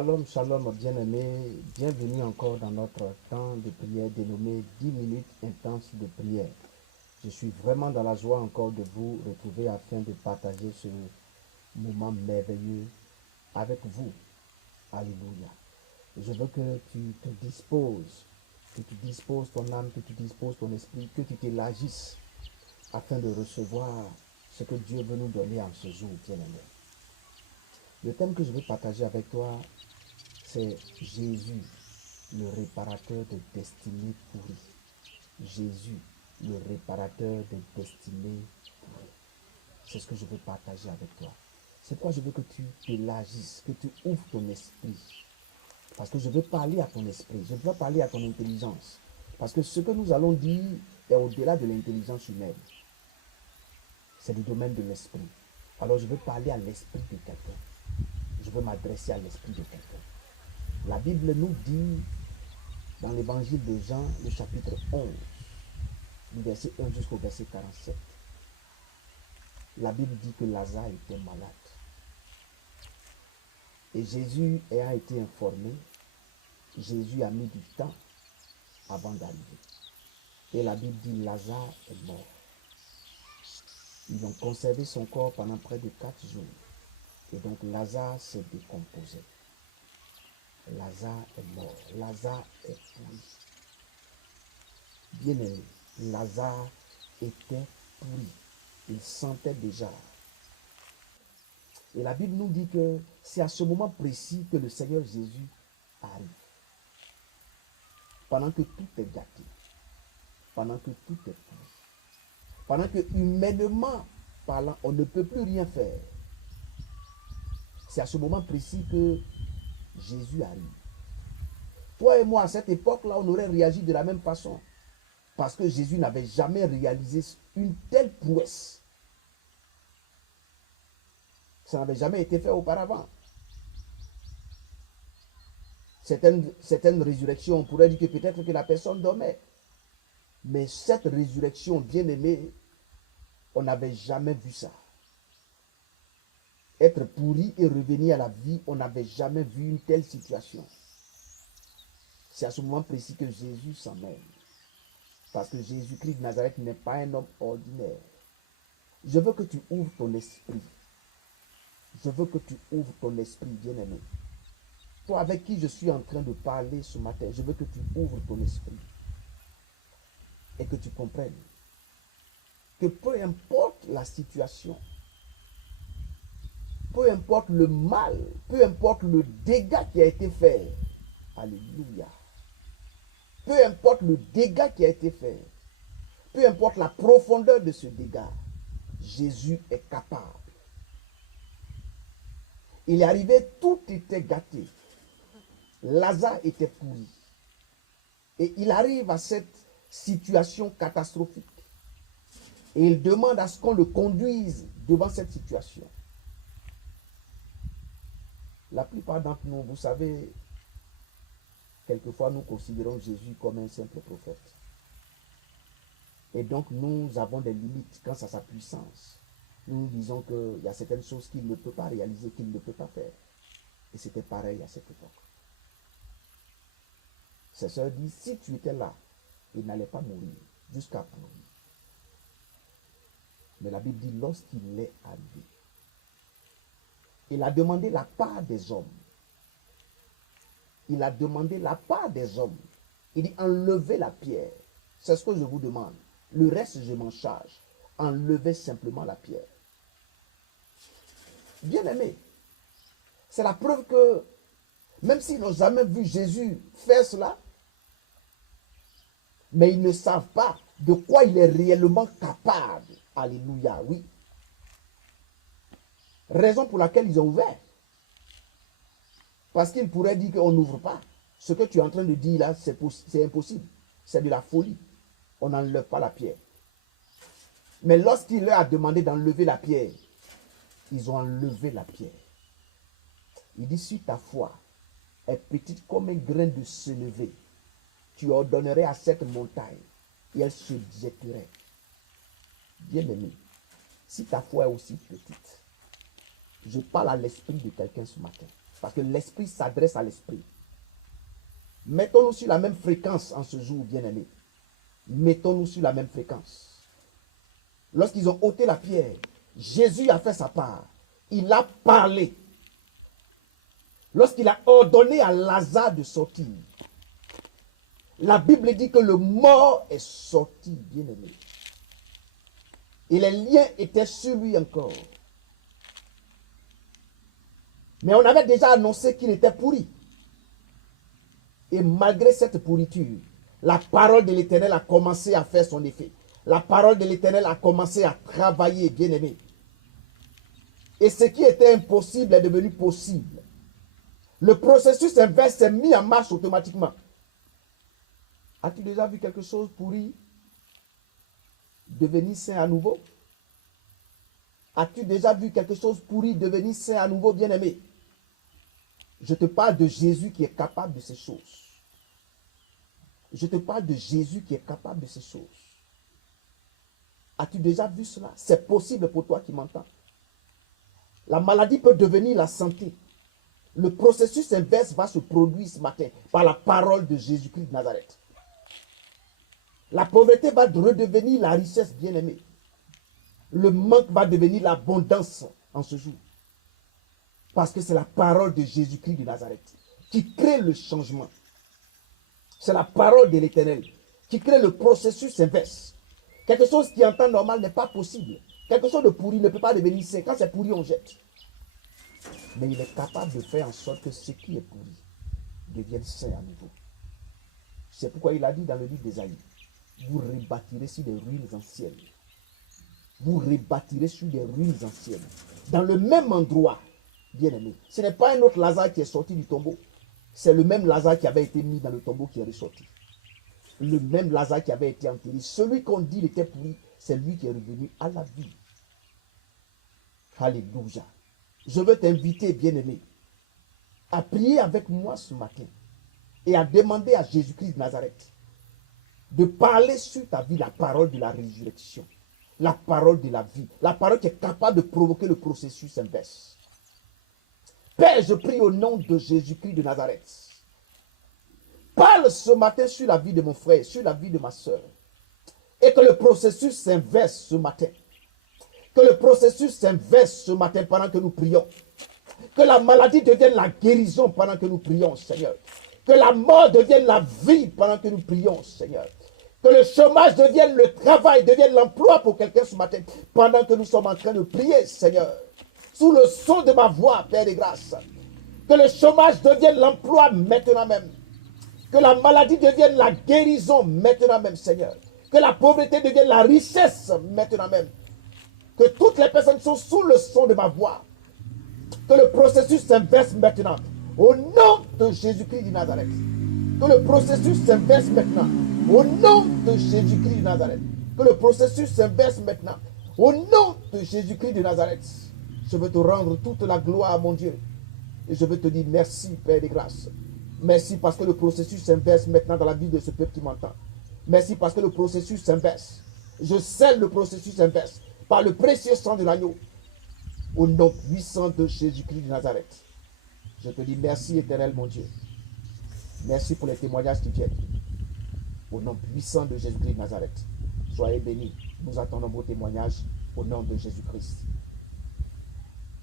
Shalom, shalom, bien-aimés. Bienvenue encore dans notre temps de prière dénommé 10 minutes intenses de prière. Je suis vraiment dans la joie encore de vous retrouver afin de partager ce moment merveilleux avec vous. Alléluia. Je veux que tu te disposes, ton âme, que tu disposes ton esprit, que tu t'élargisses afin de recevoir ce que Dieu veut nous donner en ce jour, bien-aimé. Le thème que je veux partager avec toi, c'est Jésus, le réparateur de destinées pourries. Jésus, le réparateur de destinées pourries. C'est ce que je veux partager avec toi. C'est pourquoi je veux que tu t'élargisses, que tu ouvres ton esprit. Parce que je veux parler à ton esprit, je veux parler à ton intelligence. Parce que ce que nous allons dire est au-delà de l'intelligence humaine. C'est le domaine de l'esprit. Alors je veux parler à l'esprit de quelqu'un. Je veux m'adresser à l'esprit de quelqu'un. La Bible nous dit, dans l'évangile de Jean, le chapitre 11, du verset 1 jusqu'au verset 47, la Bible dit que Lazare était malade. Et Jésus ayant été informé, Jésus a mis du temps avant d'arriver. Et la Bible dit Lazare est mort. Ils ont conservé son corps pendant près de 4 jours. Et donc Lazare s'est décomposé. Lazare est mort. Lazare est pourri. Bien-aimé, Lazare était pourri. Il sentait déjà. Et la Bible nous dit que c'est à ce moment précis que le Seigneur Jésus arrive. Pendant que tout est gâté. Pendant que tout est pourri. Pendant que humainement parlant, on ne peut plus rien faire. C'est à ce moment précis que Jésus arrive. Toi et moi, à cette époque-là, on aurait réagi de la même façon. Parce que Jésus n'avait jamais réalisé une telle prouesse. Ça n'avait jamais été fait auparavant. Certaines résurrections, on pourrait dire que peut-être que la personne dormait. Mais cette résurrection, bien-aimée, on n'avait jamais vu ça. Être pourri et revenir à la vie, on n'avait jamais vu une telle situation. C'est à ce moment précis que Jésus s'en mêle. Parce que Jésus-Christ de Nazareth n'est pas un homme ordinaire. Je veux que tu ouvres ton esprit. Je veux que tu ouvres ton esprit, bien-aimé. Toi avec qui je suis en train de parler ce matin, je veux que tu ouvres ton esprit. Et que tu comprennes que peu importe la situation, peu importe le mal, peu importe le dégât qui a été fait, alléluia, peu importe le dégât qui a été fait, peu importe la profondeur de ce dégât, Jésus est capable. Il est arrivé, tout était gâté. Lazare était pourri. Et il arrive à cette situation catastrophique. Et il demande à ce qu'on le conduise devant cette situation. La plupart d'entre nous, vous savez, quelquefois nous considérons Jésus comme un simple prophète. Et donc nous avons des limites quant à sa puissance. Nous disons qu'il y a certaines choses qu'il ne peut pas réaliser, qu'il ne peut pas faire. Et c'était pareil à cette époque. Ses sœurs disent, si tu étais là, il n'allait pas mourir jusqu'à mourir. Mais la Bible dit, lorsqu'il est arrivé, il a demandé la part des hommes. Il a demandé la part des hommes. Il dit, enlevez la pierre. C'est ce que je vous demande. Le reste, je m'en charge. Enlevez simplement la pierre. Bien aimé, c'est la preuve que, même s'ils n'ont jamais vu Jésus faire cela, mais ils ne savent pas de quoi il est réellement capable. Alléluia, oui. Raison pour laquelle ils ont ouvert. Parce qu'ils pourraient dire qu'on n'ouvre pas. Ce que tu es en train de dire là, c'est impossible. C'est de la folie. On n'enlève pas la pierre. Mais lorsqu'il leur a demandé d'enlever la pierre, ils ont enlevé la pierre. Il dit, si ta foi est petite comme un grain de sénévé, tu ordonnerais à cette montagne et elle se jetterait. Bien-aimé, si ta foi est aussi petite, je parle à l'esprit de quelqu'un ce matin. Parce que l'esprit s'adresse à l'esprit. Mettons-nous sur la même fréquence en ce jour, bien-aimés. Mettons-nous sur la même fréquence. Lorsqu'ils ont ôté la pierre, Jésus a fait sa part. Il a parlé. Lorsqu'il a ordonné à Lazare de sortir, la Bible dit que le mort est sorti, bien-aimé. Et les liens étaient sur lui encore. Mais on avait déjà annoncé qu'il était pourri. Et malgré cette pourriture, la parole de l'Éternel a commencé à faire son effet. La parole de l'Éternel a commencé à travailler, bien-aimé. Et ce qui était impossible est devenu possible. Le processus inverse s'est mis en marche automatiquement. As-tu déjà vu quelque chose pourri devenir sain à nouveau? As-tu déjà vu quelque chose pourri devenir sain à nouveau, bien-aimé? Je te parle de Jésus qui est capable de ces choses. Je te parle de Jésus qui est capable de ces choses. As-tu déjà vu cela? C'est possible pour toi qui m'entends. La maladie peut devenir la santé. Le processus inverse va se produire ce matin par la parole de Jésus-Christ de Nazareth. La pauvreté va redevenir la richesse, bien-aimée. Le manque va devenir l'abondance en ce jour. Parce que c'est la parole de Jésus-Christ de Nazareth qui crée le changement. C'est la parole de l'Éternel qui crée le processus inverse. Quelque chose qui en temps normal n'est pas possible. Quelque chose de pourri ne peut pas devenir sain. Quand c'est pourri, on jette. Mais il est capable de faire en sorte que ce qui est pourri devienne sain à nouveau. C'est pourquoi il a dit dans le livre d'Ésaïe, vous rebâtirez sur des ruines anciennes. Vous rebâtirez sur des ruines anciennes. Dans le même endroit, bien-aimé. Ce n'est pas un autre Lazare qui est sorti du tombeau. C'est le même Lazare qui avait été mis dans le tombeau qui est ressorti. Le même Lazare qui avait été enterré. Celui qu'on dit était pourri, c'est lui qui est revenu à la vie. Alléluia. Je veux t'inviter, bien-aimé, à prier avec moi ce matin et à demander à Jésus-Christ de Nazareth de parler sur ta vie la parole de la résurrection, la parole de la vie, la parole qui est capable de provoquer le processus inverse. Père, je prie au nom de Jésus-Christ de Nazareth. Parle ce matin sur la vie de mon frère, sur la vie de ma soeur. Et que le processus s'inverse ce matin. Que le processus s'inverse ce matin pendant que nous prions. Que la maladie devienne la guérison pendant que nous prions, Seigneur. Que la mort devienne la vie pendant que nous prions, Seigneur. Que le chômage devienne le travail, devienne l'emploi pour quelqu'un ce matin pendant que nous sommes en train de prier, Seigneur. Sous le son de ma voix, Père de grâce. Que le chômage devienne l'emploi maintenant même. Que la maladie devienne la guérison maintenant même, Seigneur. Que la pauvreté devienne la richesse maintenant même. Que toutes les personnes sont sous le son de ma voix. Que le processus s'inverse maintenant. Au nom de Jésus-Christ de Nazareth. Que le processus s'inverse maintenant. Au nom de Jésus-Christ de Nazareth. Que le processus s'inverse maintenant. Au nom de Jésus-Christ de Nazareth. Je veux te rendre toute la gloire, mon Dieu. Et je veux te dire merci, Père de grâce. Merci parce que le processus s'inverse maintenant dans la vie de ce peuple qui m'entend. Merci parce que le processus s'inverse. Je scelle le processus inverse par le précieux sang de l'agneau. Au nom puissant de Jésus-Christ de Nazareth. Je te dis merci, éternel, mon Dieu. Merci pour les témoignages qui viennent. Au nom puissant de Jésus-Christ de Nazareth. Soyez bénis. Nous attendons vos témoignages au nom de Jésus-Christ.